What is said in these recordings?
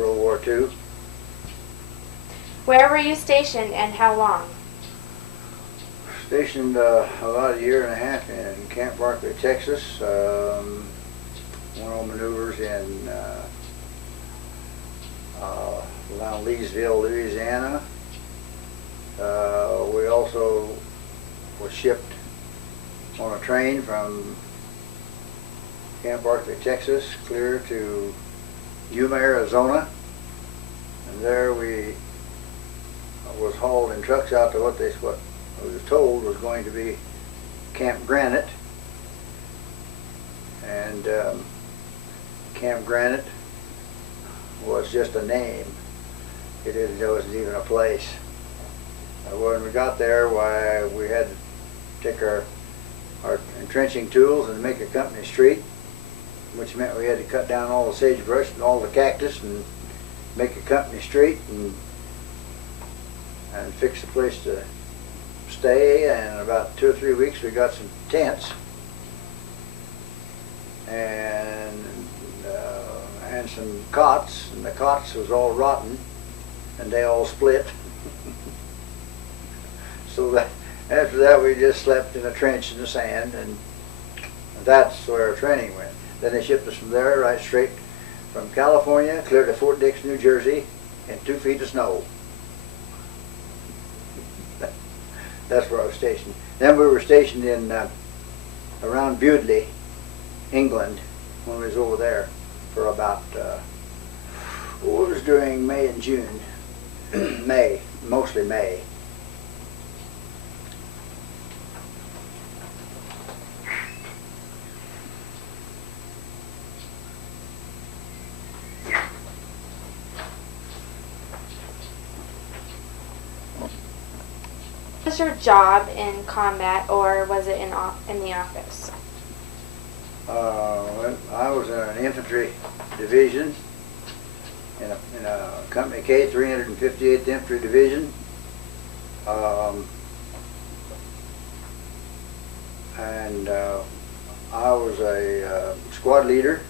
World War II. Where were you stationed and how long? Stationed about a year and a half in Camp Barkley, Texas. One on maneuvers in around Leesville, Louisiana. We also were shipped on a train from Camp Barkley, Texas, clear to Yuma, Arizona, and there we was hauled in trucks out to what I was told was going to be Camp Granite, and Camp Granite was just a name. There wasn't even a place. When we got there, why we had to take our entrenching tools and make a company street, which meant we had to cut down all the sagebrush and all the cactus and make a company street and fix a place to stay. And in about 2 or 3 weeks we got some tents and some cots, and the cots was all rotten and they all split. So that after that we just slept in a trench in the sand, and that's where our training went. Then they shipped us from there right straight from California clear to Fort Dix, New Jersey in 2 feet of snow. That's where I was stationed. Then we were stationed in around Bewdley, England, when we was over there for about it was during May and June. May, mostly May. What was your job in combat, or was it in the office? I was in an infantry division in a Company K, 358th Infantry Division. I was a squad leader,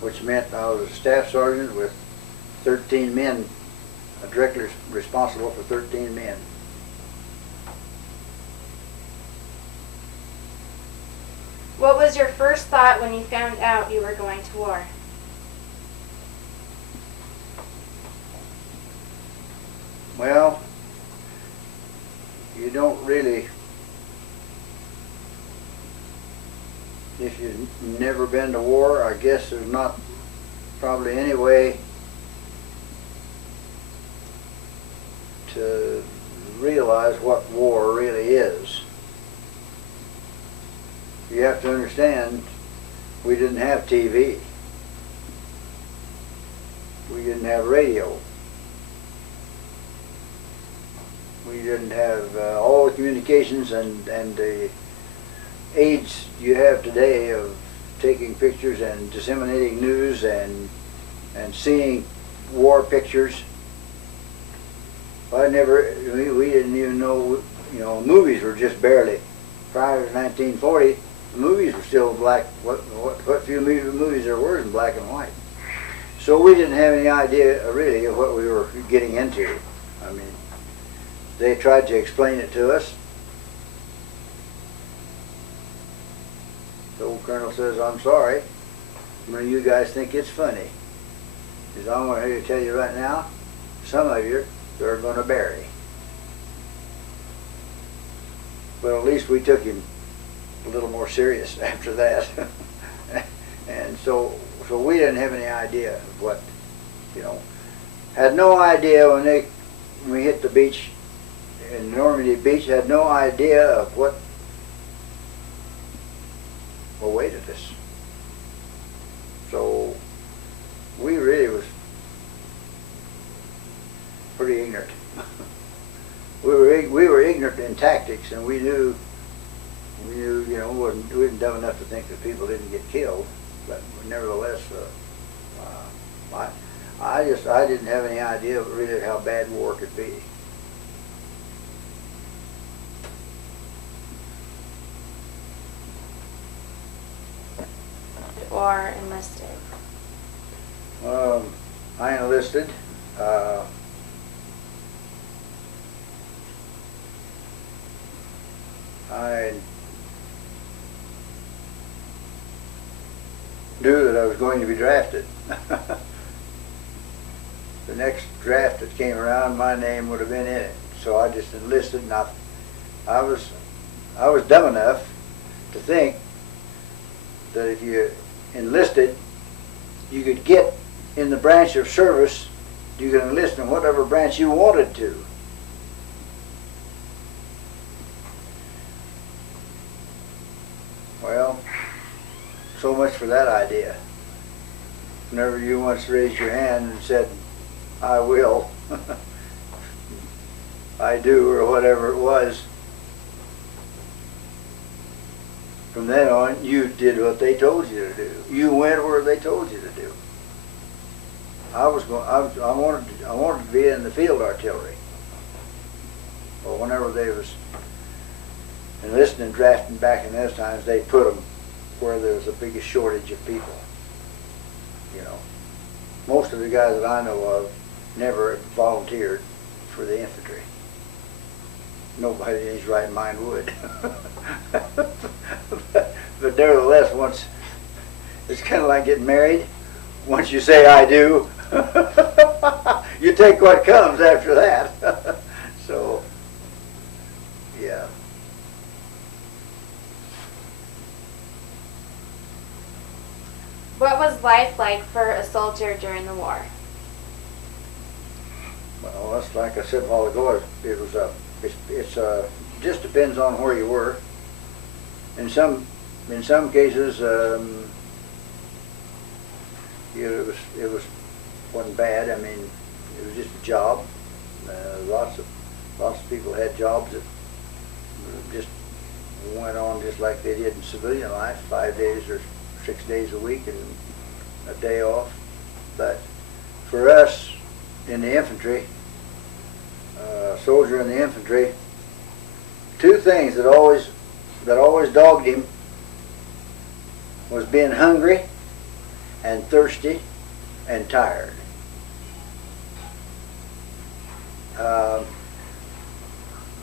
which meant I was a staff sergeant with 13 men, directly responsible for 13 men. What was your first thought when you found out you were going to war? Well, you don't really, if you've never been to war, I guess there's not probably any way to realize what war really is. You have to understand, we didn't have TV. We didn't have radio. We didn't have all the communications and the aids you have today of taking pictures and disseminating news and seeing war pictures. We didn't even know, movies were just barely, prior to 1940, the movies were still black, what few movies there were in black and white. So we didn't have any idea really of what we were getting into. I mean, they tried to explain it to us. The old colonel says, "I'm sorry, you guys think it's funny. He says, I'm going to tell you right now, some of you they're going to bury." But at least we took him a little more serious after that. And so we didn't have any idea of what, had no idea when we hit the beach in Normandy Beach, had no idea of what awaited us. So we really was pretty ignorant. We were ignorant in tactics, and we knew, we weren't dumb enough to think that people didn't get killed, but nevertheless, I didn't have any idea of really how bad war could be. Or enlisted? I enlisted. I knew that I was going to be drafted. The next draft that came around, my name would have been in it. So I just enlisted, and I was dumb enough to think that if you enlisted, you could get in the branch of service, you could enlist in whatever branch you wanted to. Well, so much for that idea. Whenever you once raised your hand and said, I will, I do, or whatever it was, from then on, you did what they told you to do. You went where they told you to do. I wanted to be in the field artillery. Well, whenever they was enlisting and drafting back in those times, they put them where there was the biggest shortage of people. You know, most of the guys that I know of never volunteered for the infantry. Nobody in his right mind would. But nevertheless, once it's kind of like getting married. Once you say I do, you take what comes after that. So, yeah. What was life like for a soldier during the war? Well, that's like I said a while ago. It was just depends on where you were. In some cases, it wasn't bad. I mean, it was just a job. Lots of people had jobs that just went on just like they did in civilian life, 5 days or 6 days a week and a day off. But for us in the infantry, soldier in the infantry, two things that always dogged him was being hungry and thirsty and tired. I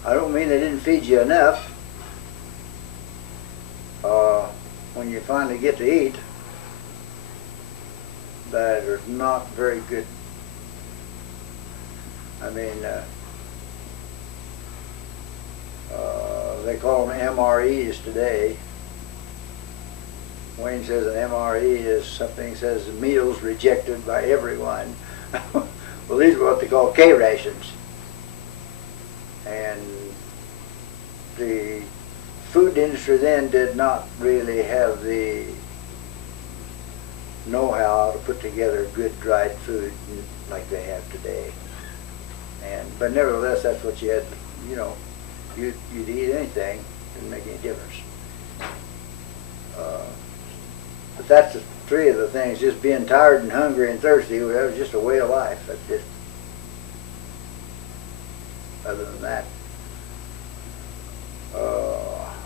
don't mean they didn't feed you enough. When you finally get to eat, that is not very good. I mean, they call them MREs today. Wayne says an MRE is something, says meals rejected by everyone. Well, these are what they call K rations. And the food industry then did not really have the know-how to put together good dried food like they have today. But nevertheless, that's what you had. You know, you'd eat anything, didn't make any difference. But that's the three of the things. Just being tired and hungry and thirsty, that was just a way of life. That's just, other than that.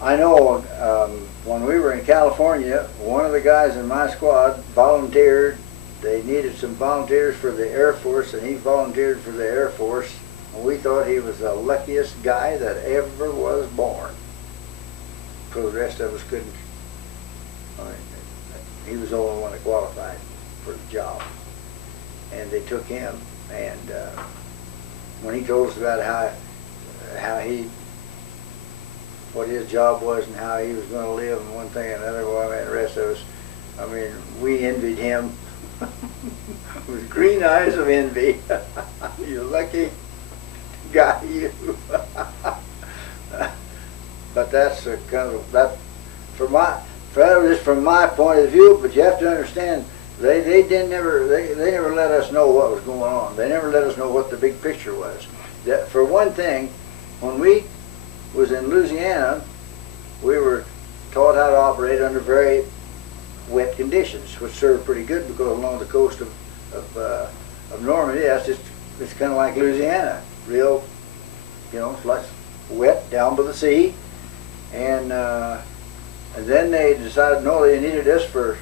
I know when we were in California, one of the guys in my squad volunteered. They needed some volunteers for the Air Force, and he volunteered for the Air Force. And we thought he was the luckiest guy that ever was born, because the rest of us couldn't. I mean, he was the only one that qualified for the job. And they took him, and when he told us about what his job was and how he was going to live and one thing and another, well, I mean, the rest of us, I mean, we envied him with green eyes of envy. You lucky guy, you. But that's kind of that from my point of view. But you have to understand, they never let us know what was going on. They never let us know what the big picture was. That, for one thing, when we was in Louisiana, we were taught how to operate under very wet conditions, which served pretty good because along the coast of Normandy, it's kind of like Louisiana, real, you know, it's like wet down by the sea, and then they decided no, they needed us for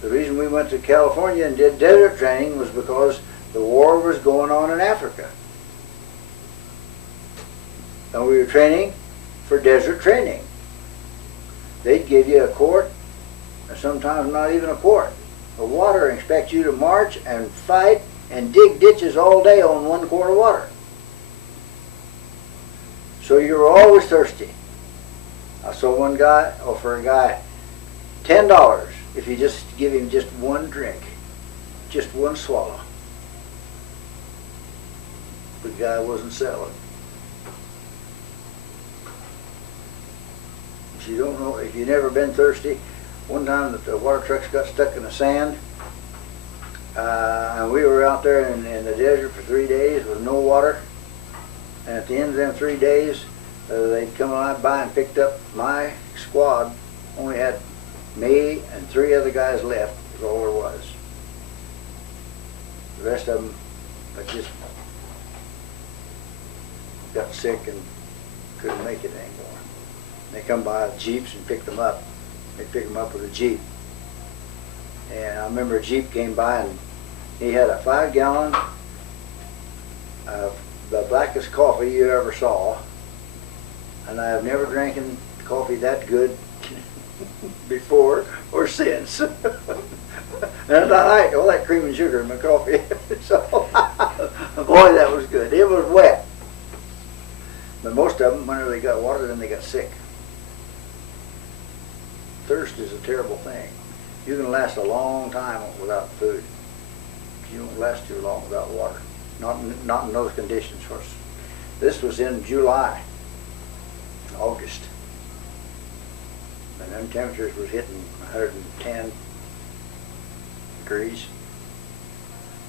The reason we went to California and did desert training was because the war was going on in Africa. And we were training for desert training. They'd give you a quart, or sometimes not even a quart, of water and expect you to march and fight and dig ditches all day on 1 quart of water. So you were always thirsty. I saw one guy offer a guy $10 if you just give him just one drink, just one swallow. The guy wasn't selling. If you don't know, if you've never been thirsty, one time the water trucks got stuck in the sand, and we were out there in the desert for 3 days with no water. And at the end of them 3 days, they'd come by and picked up my squad. Only had me and 3 other guys left, was all there was. The rest of them just got sick and couldn't make it anymore. They come by with jeeps and picked them up. They picked them up with a jeep. And I remember a jeep came by and he had a 5-gallon of the blackest coffee you ever saw. And I have never drank coffee that good before or since. And I like cream and sugar in my coffee. So, boy, that was good. It was wet. But most of them, whenever they got water, then they got sick. Thirst is a terrible thing. You can last a long time without food. You don't last too long without water. Not in those conditions. This was in July, August. And them temperatures was hitting 110 degrees.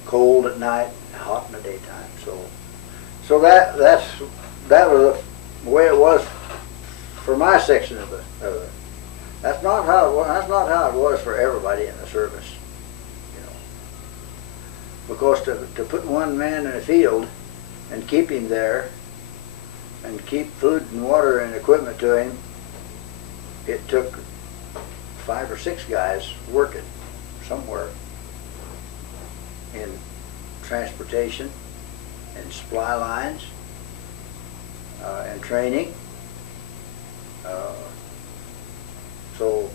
Cold at night, hot in the daytime. So that was the way it was for my section of it. That's not how it was. That's not how it was for everybody in the service. You know, because to put one man in a field and keep him there, and keep food and water and equipment to him, it took 5 or 6 guys working somewhere in transportation and supply lines and training. So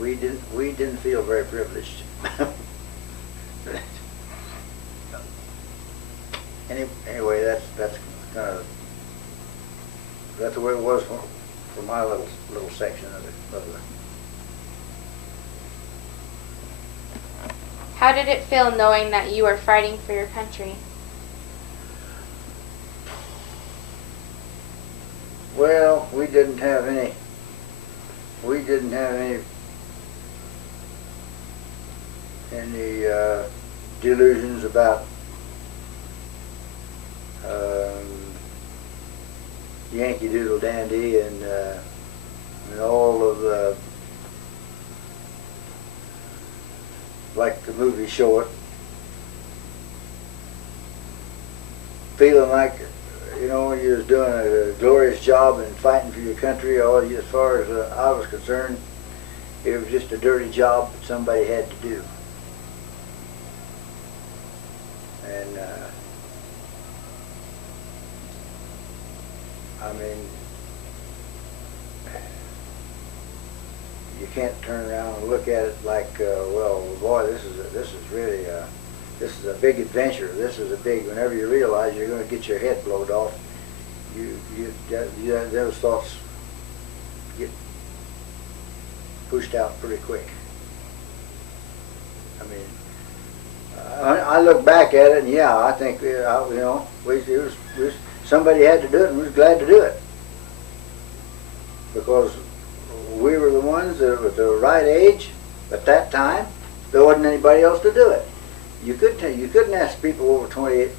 we didn't feel very privileged. Anyway, that's the way it was for my little section of it. How did it feel knowing that you were fighting for your country? Well, we didn't have any delusions about Yankee Doodle Dandy and all of the, like the movies show it, feeling like, you know, you was doing a glorious job and fighting for your country. As far as I was concerned, it was just a dirty job that somebody had to do. And I mean, you can't turn around and look at it like, well, boy, this is really this is a big adventure. This is a big. Whenever you realize you're going to get your head blowed off, those thoughts get pushed out pretty quick. I mean, I look back at it, and yeah, I think somebody had to do it, and we was glad to do it because we were the ones that were the right age at that time. There wasn't anybody else to do it. You couldn't ask people over 28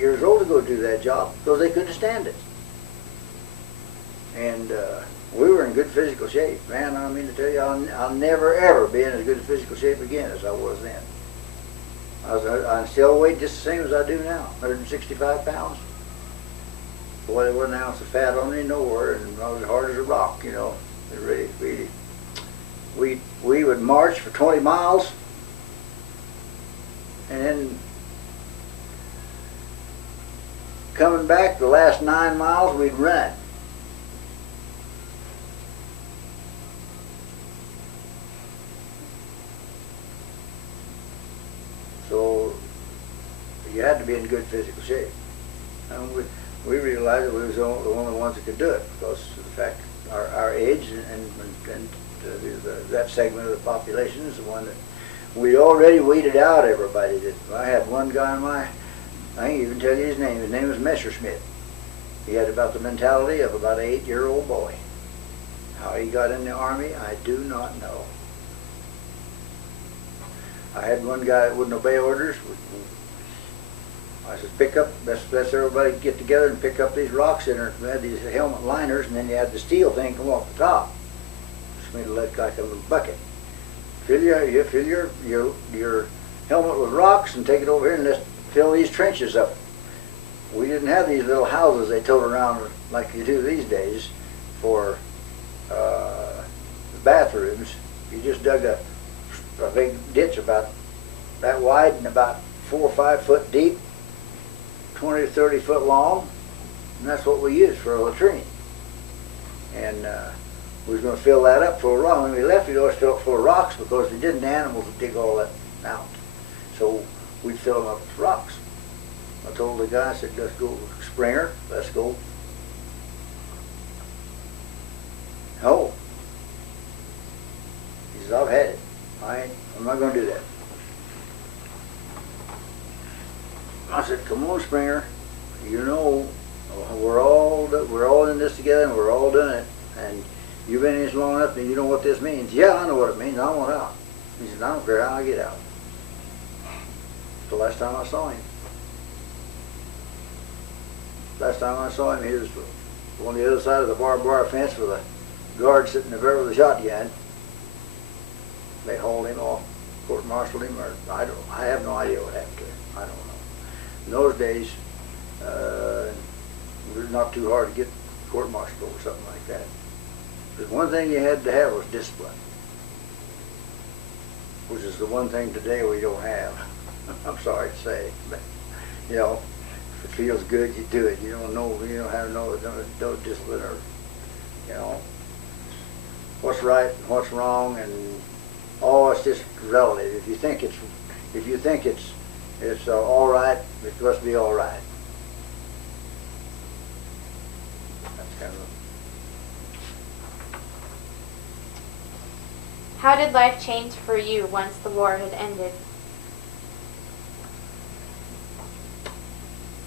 years old to go do that job because they couldn't stand it. And we were in good physical shape, man. I mean to tell you, I'll never ever be in as good physical shape again as I was then. I still weighed just the same as I do now, 165 pounds. Boy, there wasn't an ounce of fat on me nowhere, and I was hard as a rock, you know. It really we would march for 20 miles, and then coming back the last 9 miles we'd run. So you had to be in good physical shape. And we realized that we was the only ones that could do it because of the fact our age and that segment of the population is the one that we already weeded out everybody. I had one guy in my, I can't even tell you his name. His name was Messerschmitt. He had about the mentality of about an 8-year-old boy. How he got in the Army, I do not know. I had one guy that wouldn't obey orders. I said, pick up, let's everybody get together and pick up these rocks in there. We had these helmet liners, and then you had the steel thing come off the top. Just made it look like a little bucket. Fill your helmet with rocks and take it over here and let's fill these trenches up. We didn't have these little houses they tote around like you do these days for bathrooms. You just dug a big ditch about that wide and about 4 or 5 foot deep, 20 to 30 foot long, and that's what we used for a latrine. And we was going to fill that up full of rocks. When we left, we'd always fill it full of rocks because we didn't, the animals would dig all that out. So we'd fill them up with rocks. I told the guy, I said, let's go, Springer, let's go. Oh. He says, I've had it. I'm not going to do that. I said, come on, Springer. You know, we're all in this together, and we're all doing it. And you've been in this long enough, and you know what this means. Yeah, I know what it means. I want out. He said, I don't care how I get out. The last time I saw him. Last time I saw him, he was on the other side of the barbed wire fence with a guard sitting there with a shotgun. They hauled him off, court-martialed him, or I have no idea what happened to him. I don't know. In those days, it was not too hard to get court-martialed over something like that. But one thing you had to have was discipline, which is the one thing today we don't have. I'm sorry to say, but you know, if it feels good, you do it. You don't know, you don't have no discipline, or you know, what's right and what's wrong, and it's just relative. If you think it's all right, it must be all right. That's kind of. How did life change for you once the war had ended?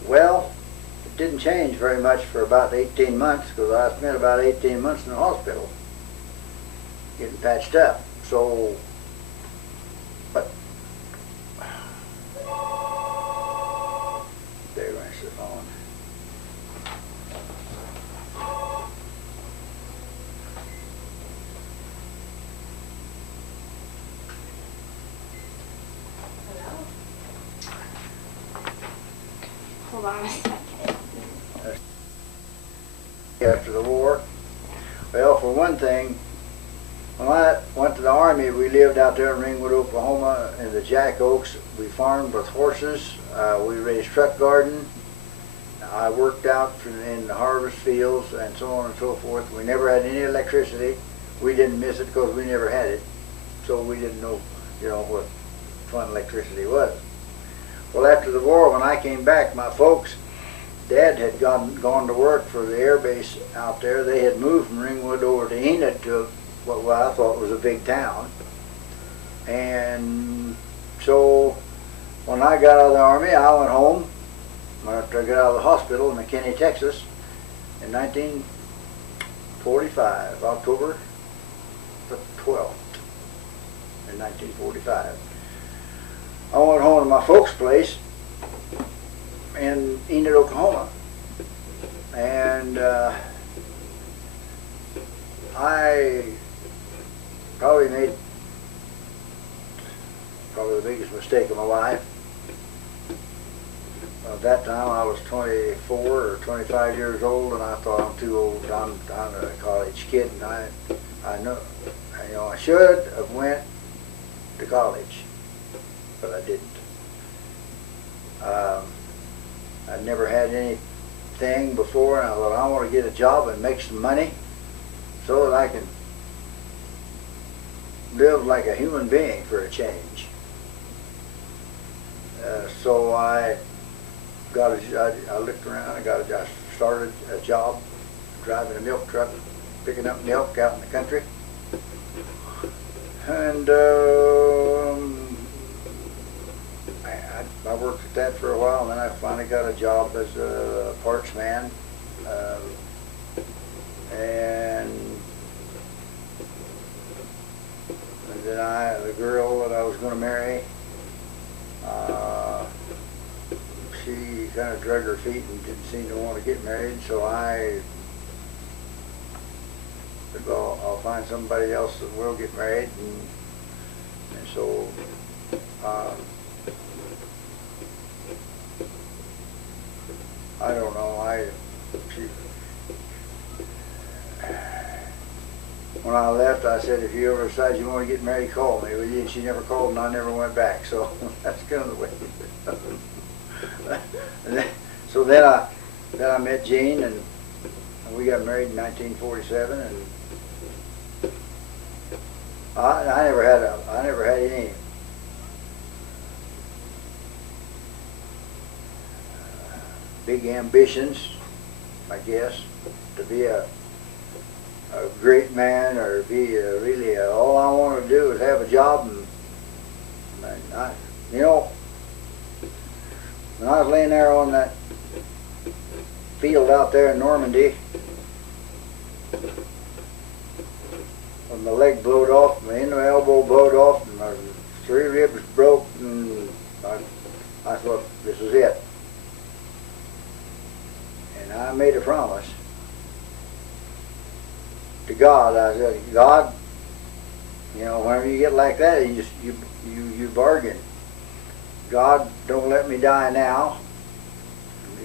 Well, it didn't change very much for about 18 months because I spent about 18 months in the hospital getting patched up. So, but there went the phone. Hold on a second. After the war, well, for one thing, when I went to the Army, we lived out there in Ringwood, Oklahoma, in the Jack Oaks. We farmed with horses. We raised truck garden. I worked out in the harvest fields and so on and so forth. We never had any electricity. We didn't miss it because we never had it, so we didn't know, you know, what fun electricity was. Well, after the war, when I came back, my folks, Dad had gone to work for the air base out there. They had moved from Ringwood over to Enid, to what I thought was a big town. And so when I got out of the Army, I went home after I got out of the hospital in McKinney, Texas in 1945, October the 12th in 1945. I went home to my folks' place in Enid, Oklahoma, and I probably made the biggest mistake of my life. At that time I was 24 or 25 years old, and I thought, I'm too old, I'm a college kid, and I know, You know, I should have went to college, but I didn't. I'd never had anything before, and I thought, I want to get a job and make some money so that I can live like a human being for a change. So I looked around. I started a job driving a milk truck, picking up milk out in the country, and I worked at that for a while, and then I finally got a job as a parts man, and then the girl that I was going to marry, she kind of drug her feet and didn't seem to want to get married, so I said, well, I'll find somebody else that will get married, and so I don't know. When I left, I said, if you ever decide you want to get married, call me, will you? And she never called, and I never went back. So that's kind of the way. So then I met Jean, and we got married in 1947, and I never had any big ambitions, I guess, to be a great man or be all I wanted to do was have a job, and I, you know, when I was laying there on that field out there in Normandy, when my leg blowed off, my inner elbow blowed off, and my 3 ribs broke, and I thought, this is it. And I made a promise to God. I said, God, you know, whenever you get like that, you bargain. God, don't let me die now.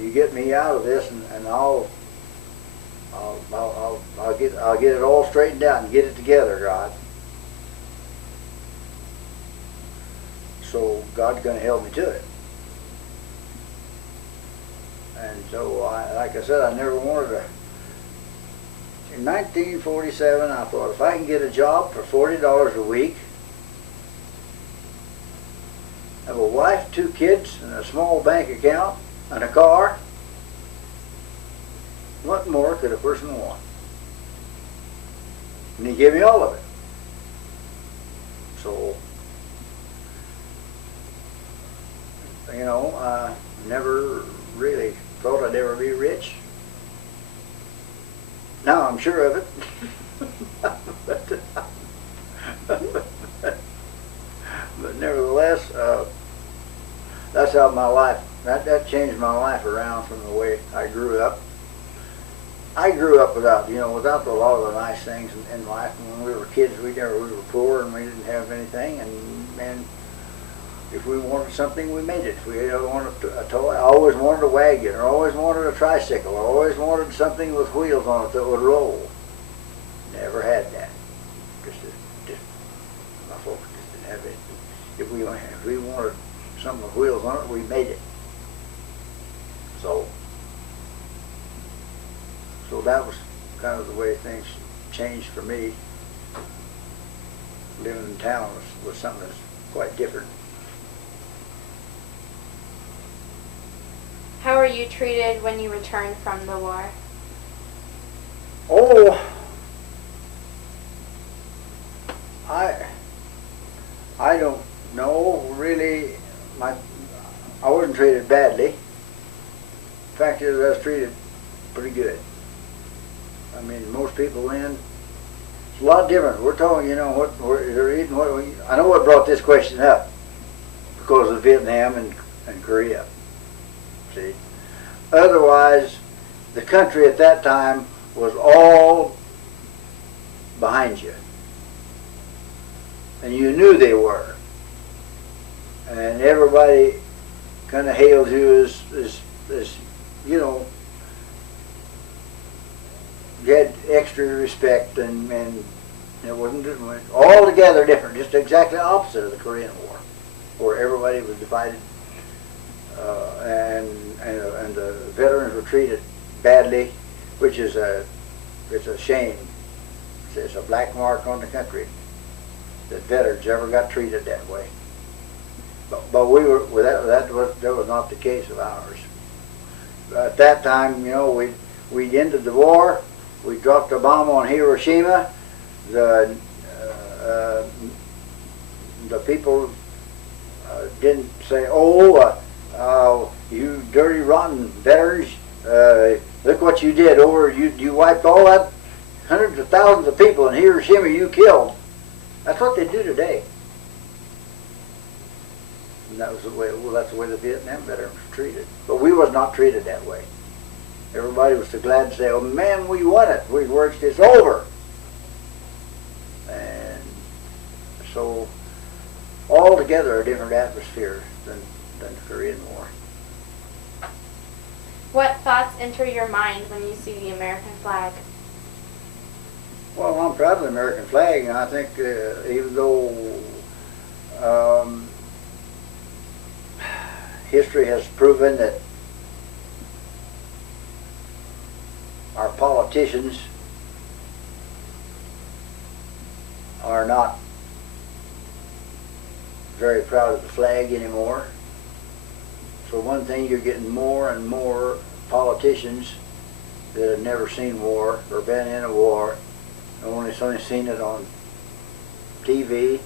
You get me out of this, and I'll get it all straightened out and get it together, God. So God's going to help me to it. And so, like I said, I never wanted to. In 1947, I thought, if I can get a job for $40 a week, have a wife, 2 kids, and a small bank account, and a car, what more could a person want? And he gave me all of it. So, you know, I never really thought I'd ever be rich. Now I'm sure of it. But nevertheless, that's how my life, that changed my life around from the way I grew up. I grew up without, you know, without a lot of the nice things in life. When we were kids, we were poor and we didn't have anything, and if we wanted something, we made it. If we wanted a toy, I always wanted a wagon, or always wanted a tricycle, or always wanted something with wheels on it that would roll. Never had that. Just my folks just didn't have it. If we wanted something with wheels on it, we made it. So that was kind of the way things changed for me. Living in town was something that's quite different. How were you treated when you returned from the war? Oh, I don't know really. I wasn't treated badly. The fact is, I was treated pretty good. I mean, most people then, it's a lot different. We're talking, you know, I know what brought this question up, because of Vietnam and Korea. See, otherwise, the country at that time was all behind you, and you knew they were, and everybody kind of hailed you as you know, you had extra respect, and It wasn't altogether different, just exactly opposite of the Korean War, where everybody was divided, and the veterans were treated badly, which is it's a shame. It's a black mark on the country that veterans ever got treated that way. But we were that was not the case of ours. At that time, you know, we ended the war. We dropped a bomb on Hiroshima. The people didn't say, "Oh, you dirty, rotten veterans! Look what you did! You wiped all that hundreds of thousands of people in Hiroshima. You killed." That's what they do today. And that was the way. Well, that's the way the Vietnam veterans were treated. But we was not treated that way. Everybody was so glad to say, "Oh man, we won it. We worked. It's over." And so, altogether, a different atmosphere than the Korean War. What thoughts enter your mind when you see the American flag? Well, I'm proud of the American flag, and I think even though history has proven that our politicians are not very proud of the flag anymore. For one thing, you're getting more and more politicians that have never seen war or been in a war, only seen it on TV.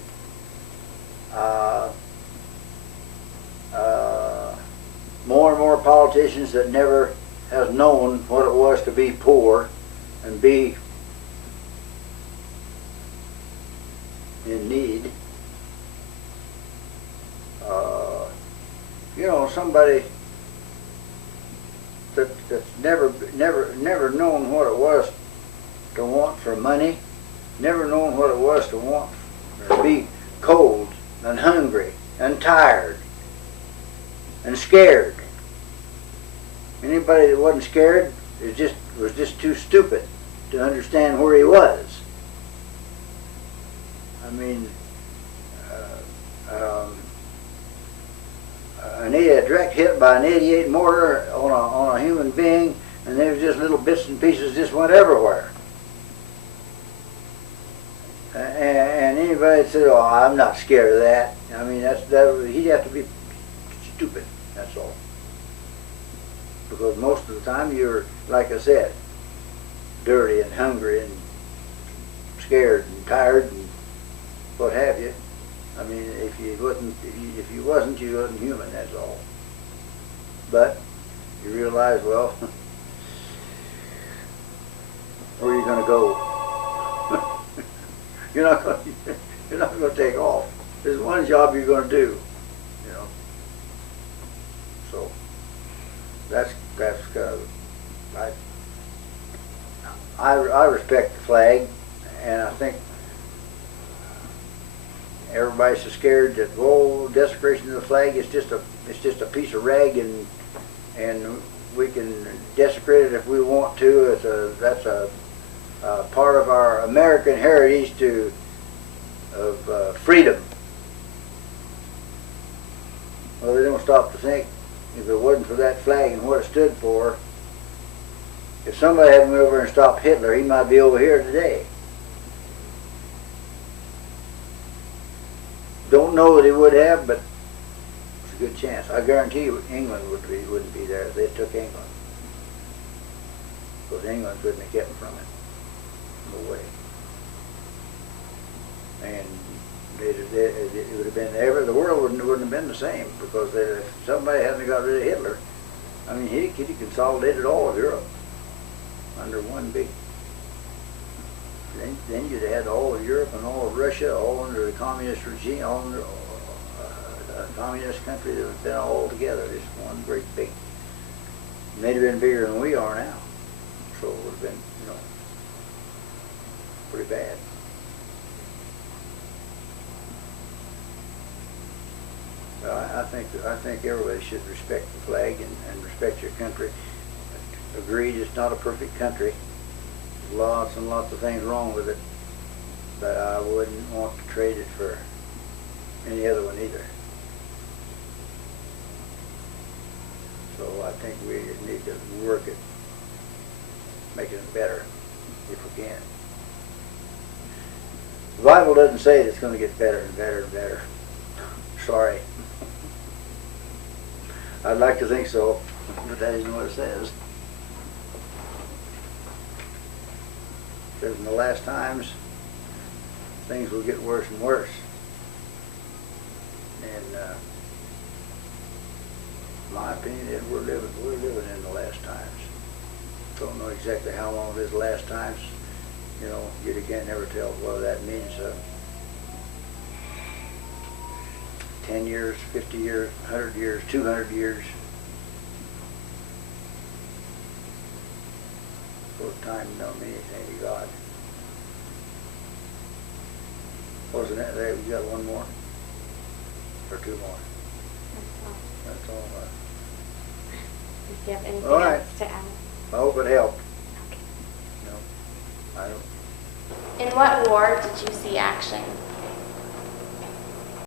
More and more politicians that never has known what it was to be poor and be in need. You know, somebody that's never known what it was to want for money, never known what it was to want or be cold and hungry and tired and scared. Anybody that wasn't scared was just too stupid to understand where he was. I mean, a direct hit by an 88 mortar on a human being, and there was just little bits and pieces just went everywhere. And anybody that said, "Oh, I'm not scared of that," I mean, he'd have to be stupid. That's all. Because most of the time you're, like I said, dirty and hungry and scared and tired and what have you. I mean, if you wasn't, you wasn't human. That's all. But you realize, well, where are you going to go? You're not going to take off. There's one job you're going to do, you know. So that's kind of, I respect the flag, and I think everybody's so scared that, oh, desecration of the flag is just a piece of rag, and we can desecrate it if we want to. That's a part of our American heritage of freedom. Well, they don't stop to think, if it wasn't for that flag and what it stood for, if somebody had went over and stopped Hitler, he might be over here today. Don't know that he would have, but it's a good chance. I guarantee you England wouldn't be there if they took England. Because England couldn't have kept them from it. No way. And it would have been the world wouldn't have been the same, because if somebody hadn't got rid of Hitler, I mean, he consolidated all of Europe under one big. Then you'd have had all of Europe and all of Russia, all under the communist regime, all under a communist country that would have been all together, just one great big. They'd have been bigger than we are now, so it would have been, pretty bad. I think everybody should respect the flag and respect your country. Agreed, it's not a perfect country. There's lots and lots of things wrong with it. but I wouldn't want to trade it for any other one either. So I think we need to work at making it better if we can. The Bible doesn't say that it's going to get better and better and better. Sorry. I'd like to think so, but that isn't what it says. It says in the last times, things will get worse and worse. And my opinion is we're living in the last times. Don't know exactly how long it is last times. You know, you can't never tell whether that means 10 years, 50 years, 100 years, 200 years. So time don't mean anything to God. Wasn't that there? You got one more? Or two more? That's all. If you have anything All right. else to add. I hope it helped. Okay. No, I don't. In what war did you see action?